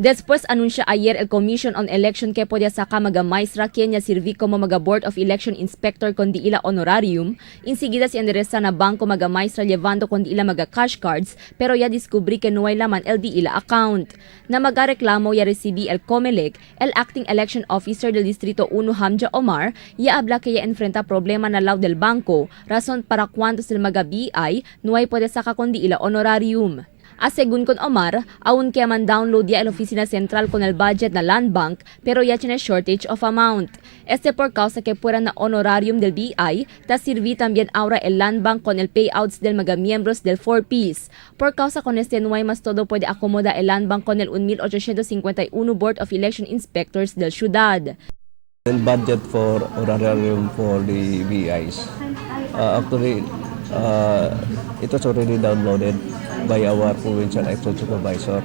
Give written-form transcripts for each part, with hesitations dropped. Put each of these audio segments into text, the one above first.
Después anuncia ayer el Commission on Election que podía sacar mga maestra kanya sirvi como mga Board of Election Inspector con di ila honorarium, insigida si endereza na bangko mga maestra llevando con di ila mga cash cards pero ya descubrí que no hay laman el di ila account. Na magareklamo ya recibí el COMELEC, el Acting Election Officer del Distrito 1 Hamja Omar, ya habla que ya enfrenta problema na law del banko, razón para cuantos del mga BI no hay puede sacar con di ila honorarium. Según con Omar, aún que man download ya el oficina central con el budget na Land Bank, pero ya tiene shortage of amount. Por causa que fuera na honorarium del BI, ta sirvi también ahora el Land Bank con el payouts del mga miembros del 4Ps. Por causa con no hay más todo puede acomoda el Land Bank con el 1,851 Board of Election Inspectors del ciudad. The budget for honorarium for the BIs. Actually, it was already downloaded by our provincial election supervisor.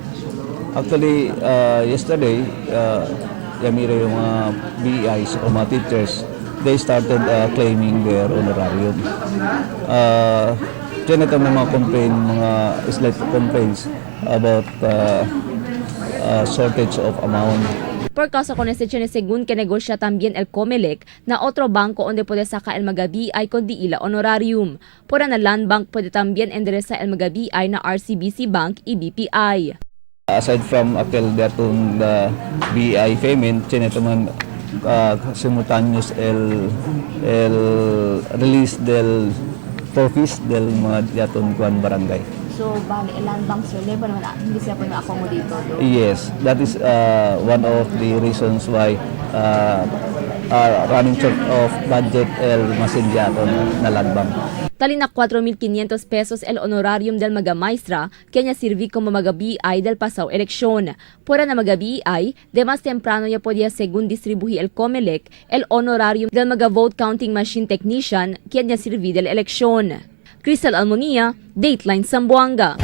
Actually, yesterday, Yamira yung mga BIs o mga teachers, they started claiming their honorarium. Diyan ito mga slight complaints about shortage of amount. Por causa con según que negocia también el COMELEC na otro banco donde puede sacar el mga BI con di ila honorarium. Pura na Land Bank puede también endereza el mga BI na RCBC Bank y BPI. Aside from apel datong the BI payment, ito man simultaneous el release del profits del mga datong kuan barangay. So, bali, Land Bank sir, hindi sila po na-accommodate doon? Yes, that is one of the reasons why running short of budget el masindiaton na Land Bank. Talina 4,500 pesos el honorarium del mga maestra kanya sirvi como mga BI del pasaw eleksyon. Pura na mga BI, de mas temprano ya podía según distribuhi el COMELEC el honorarium del mga vote counting machine technician kanya sirvi del eleksyon. Crystal Almonia, Dateline Zamboanga.